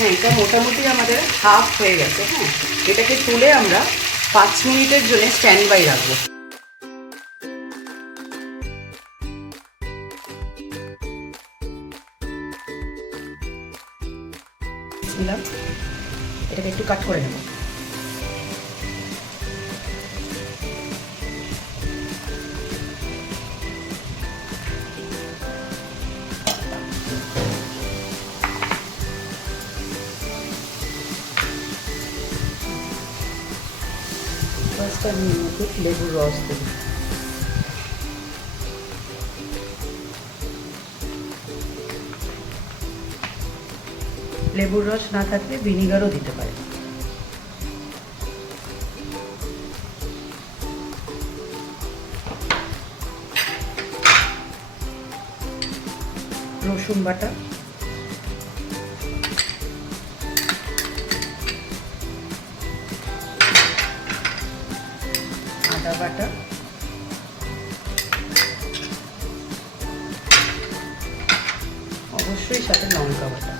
হ্যাঁ, এটা মোটামুটি আমাদের হাফ হয়ে গেছে। হ্যাঁ, এটাকে তুলে আমরা 5 মিনিটের জন্য স্ট্যান্ড বাই রাখবো। এটাকে একটু কাট করে নেব। ফার্স্ট আমি এর মধ্যে লেবুর রস দেব। লেবুর রস না থাকলে ভিনিগারও দিতে পারে। রসুন বাটা, আদা বাটা, অবশ্যই সাথে লঙ্কা বাটা,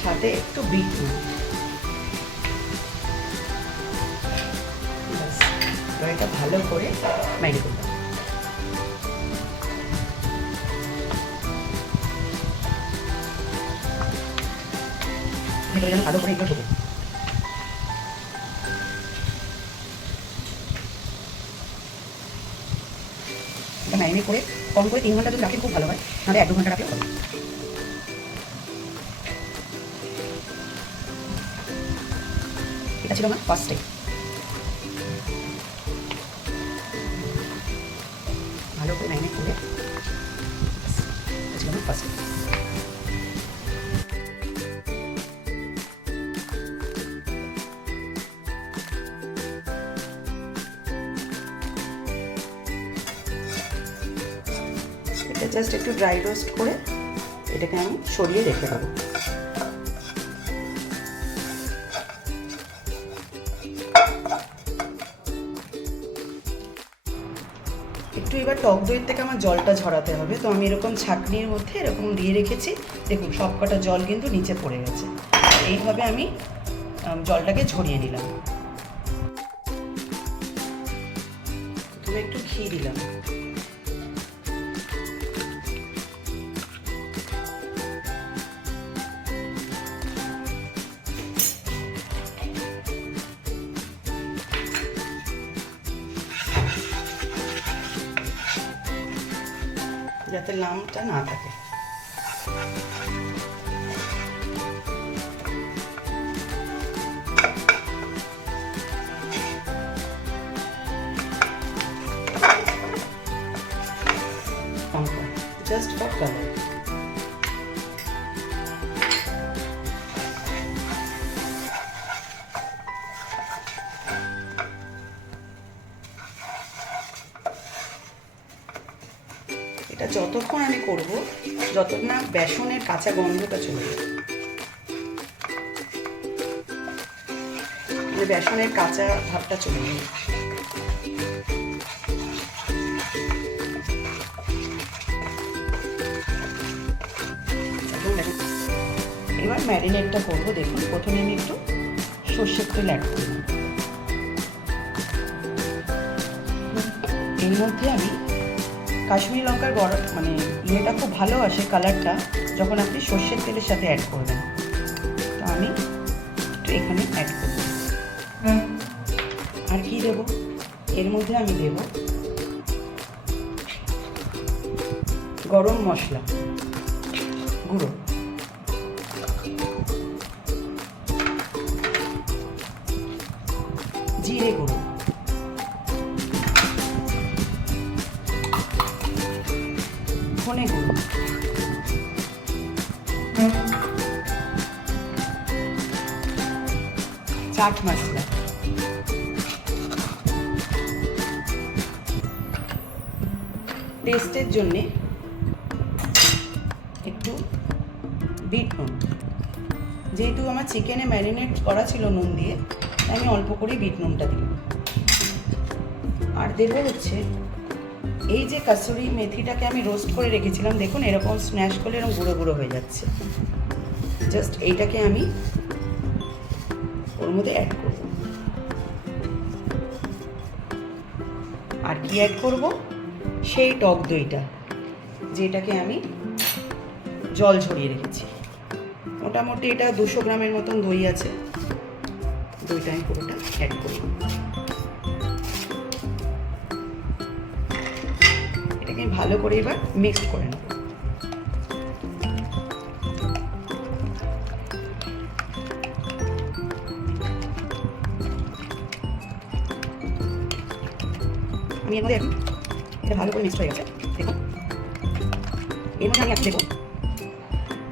সাথে একটু বিট নুন। এটা ভালো করে ম্যারিনেট করলাম। ভালো করে একটু ঢুকে ম্যারিনেট করে কম করে 3 ঘন্টা যদি রাখি খুব ভালো হয়, নাহলে 1-2 ঘন্টা রাখলে ভালো। এটা ছিল আমার ফার্স্ট স্টেপ। ভালো করে ম্যারিনেট করে এটা ছিল আমার ফার্স্ট স্টেপ। এটা জাস্ট একটু ড্রাই রোস্ট করে এটাকে আমি সরিয়ে রেখে দেবো। একটু এবার টক দইয়ের থেকে আমার জলটা ঝরাতে হবে, তো আমি এরকম ছাঁকনির মধ্যে এরকম দিয়ে রেখেছি। দেখুন সবকটা জল কিন্তু নিচে পড়ে গেছে। এইভাবে আমি জলটাকে ঝরিয়ে নিলাম। তুমি একটু ঘি দিলাম। যাতে লামটা না থাকে। Just for colour. এটা যতক্ষণ আমি করব, যতক্ষণ না বেসনের কাঁচা গন্ধটা চলে যাবে। বেসনের কাঁচা ভাবটা চলে যাবে। এবার ম্যারিনেটটা করবো। দেখুন প্রথমে আমি একটু সর্ষের তেল অ্যাড করব। এর মধ্যে আমি কাশ্মীরি লঙ্কার মানে ইয়েটা খুব ভালো আসে কালারটা যখন আপনি সর্ষের তেলের সাথে অ্যাড করবেন। তো আমি একটু এখানে অ্যাড করব। আর কি দেব এর মধ্যে? আমি দেব গরম মশলা গুঁড়ো, জিরে গুঁড়ো, ধনে গুঁড়ো, চাট মশলা, টেস্টের জন্যে একটু বিট নুন। যেহেতু আমার চিকেনে ম্যারিনেট করা ছিল নুন দিয়ে, আমি অল্প করে বিট নুনটা দিলাম। আর দেবো হচ্ছে এই যে কাসুরি মেথিটাকে আমি রোস্ট করে রেখেছিলাম, দেখুন এরকম স্ম্যাশ করলে এরকম গুঁড়ো গুঁড়ো হয়ে যাচ্ছে। জাস্ট এইটাকে আমি ওর মধ্যে অ্যাড করব। আর কি অ্যাড করব? সেই টক দইটা, যেটাকে আমি জল ঝরিয়ে রেখেছি। মোটামুটি এটা 200 গ্রামের মতন দই আছে। দইটা আমি পুরোটা অ্যাড করব। এটাকে ভালো করে এবার মিক্স করে নেব। আমি এর মধ্যে এখন এটা ভালো করে মিক্স হয়ে গেছে। দেখুন এর মধ্যে আমি এখন দেবো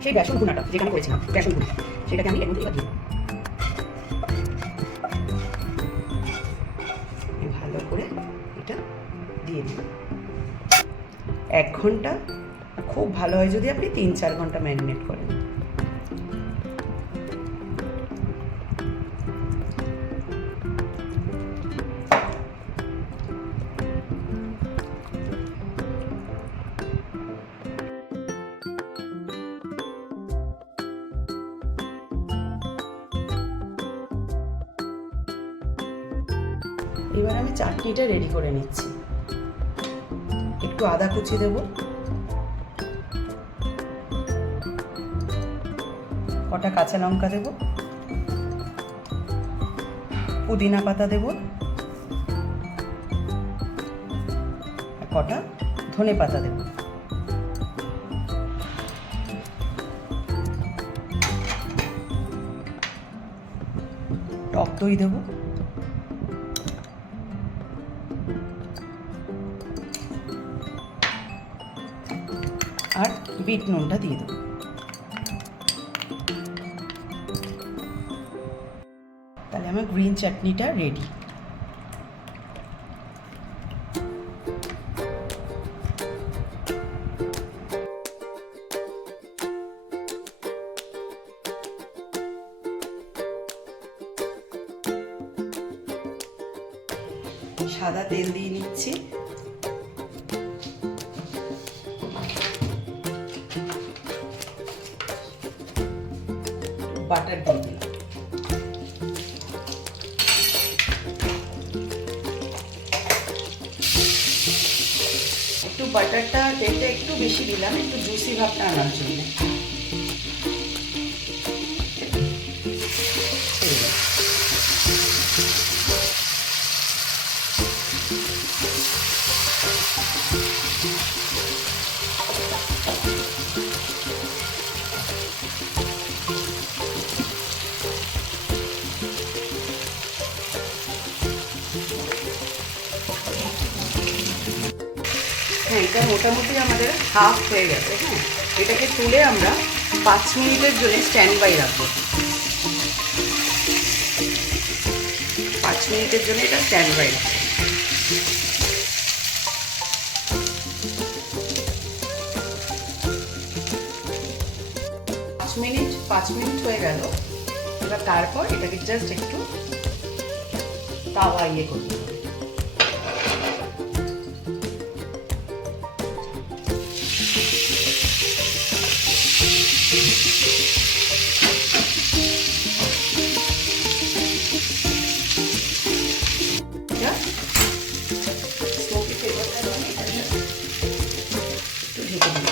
সেই বেসন ভুনাটা, যেখানে করেছিলাম বেসন ভুনা, সেটাকে আমি এর মধ্যে এবার দিই। ভালো করে এটা দিয়ে দিই। 1 ঘন্টা, খুব ভালো হয় যদি আপনি 3-4 ঘন্টা ম্যারিনেট করেন। এবার আমি চাটনিটা রেডি করে নিচ্ছি। একটু আদা কুচি দেব, কটা কাঁচা লঙ্কা দেব, পুদিনা পাতা দেব, আর কটা ধনে পাতা দেব। টক দই দেব, আর বিট নুনটা দিয়ে দেবো। তাহলে আমার গ্রিন চাটনিটা রেডি। সাদা তেল দিয়ে নিচ্ছি। বাটার দিয়ে দিলাম। একটু বাটারটা তেলটা একটু বেশি দিলাম, একটু জুসি ভাবটা আনার জন্য। হ্যাঁ, এটা মোটামুটি আমাদের হাফ হয়ে গেছে। হ্যাঁ, এটাকে তুলে আমরা 5 মিনিটের জন্য স্ট্যান্ড বাই রাখবো। 5 মিনিটের জন্য এটা স্ট্যান্ড বাই রাখবো। পাঁচ মিনিট হয়ে গেল। এবার তারপর এটাকে জাস্ট একটু তাওয়া ইয়ে করতে হবে। স্মোকি ফ্লেভারটার জন্য এটাকে একটু ঢেকে দিই।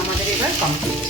আমাদের এবার কমপ্লিট।